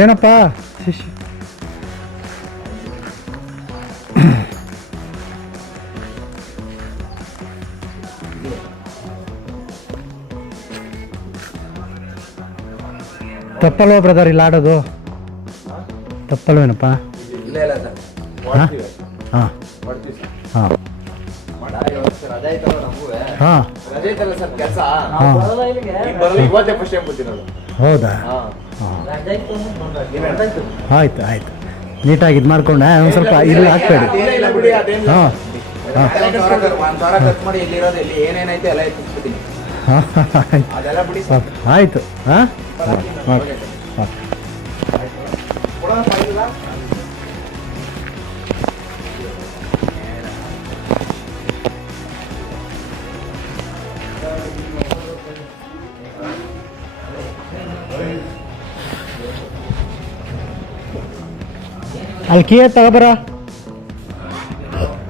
ಏನಪ್ಪ ಶಿಷ್ಯ ತಪ್ಪಲ್ವ ಬ್ರದರ್ ಇಲ್ಲಿ ಆಡೋದು ತಪ್ಪಲ್ವೇನಪ್ಪ? ಇಲ್ಲ ಇಲ್ಲ ಸರ್ ಹಾಂ ಹಾಂ ಮಾಡ್ತೀವಿ ಸರ್. ಹಾಂ ರಜೆ ಐತಲ್ಲ ನಮಗೂ. ಹಾಂ ರಜೆ ಐತಲ್ಲ ಸರ್ ಕೆಲಸ. ಹಾಂ ಇವತ್ತೇ ಫಸ್ಟ್ ಟೈಮ್ ಬರ್ತೀನಿ. ಹೌದಾ? ಹಾಂ ಹಾಂ ಆಯ್ತು ಆಯ್ತು ನೀಟಾಗಿ ಇದು ಮಾಡ್ಕೊಂಡೆ ಒಂದು ಸ್ವಲ್ಪ ಇಲ್ಲಿ ಹಾಕ್ಬೇಡಿ. ಇಲ್ಲ ಬಿಡಿ ಅದೇನು. ಹಾಂ ಹಾಂ ಒಂದು ವಾರ ಖರ್ಚು ಮಾಡಿ ಎಲ್ಲಿರೋದು ಎಲ್ಲಿ ಏನೇನೈತೆ ಎಲ್ಲ ಎತ್ತಿಸ್ಬಿಡ್ತೀನಿ. ಹಾಂ ಅದೆಲ್ಲ ಬಿಡಿ ಸರ್. ಆಯಿತು ಹಾಂ ಓಕೆ ಓಕೆ ಕೊಡೋಣ ಸರ್ ಇಲ್ಲ. ಅಲ್ಲಿ ಕೀ ತಗೋಬರ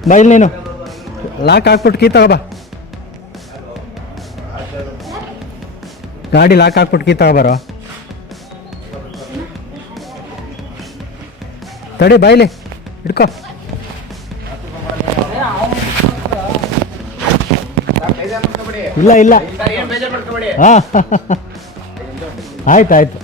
ಬಾ ಇಲ್ಲಿ ನೀನು ಲಾಕ್ ಹಾಕ್ಬಿಟ್ಟು ಕೀ ತಗೋಬಾ ಗಾಡಿ ಲಾಕ್ ಹಾಕ್ಬಿಟ್ಟು ಕೀ ತಗೋಬಾರೋ ತಡಿ ಬಾಯ್ಲಿ ಹಿಡ್ಕೊ ಬೇಜಾರು ಮಾಡ್ಕೊಬೇಡಿ. ಇಲ್ಲ ಇಲ್ಲ ಸರ್ ಏನು ಬೇಜಾರು ಮಾಡ್ಕೊಬೇಡಿ. ಹಾಂ ಆಯ್ತು ಆಯ್ತು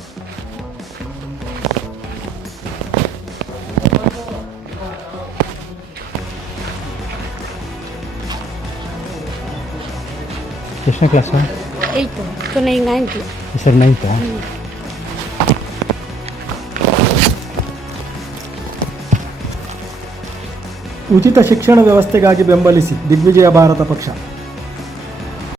ಎಷ್ಟನೇ ಕ್ಲಾಸು? 8 ಕೊನೆಗೆ 9th. Sir 9th. ಉಚಿತ ಶಿಕ್ಷಣ ವ್ಯವಸ್ಥೆಗಾಗಿ ಬೆಂಬಲಿಸಿ ದಿಗ್ವಿಜಯ ಭಾರತ ಪಕ್ಷ.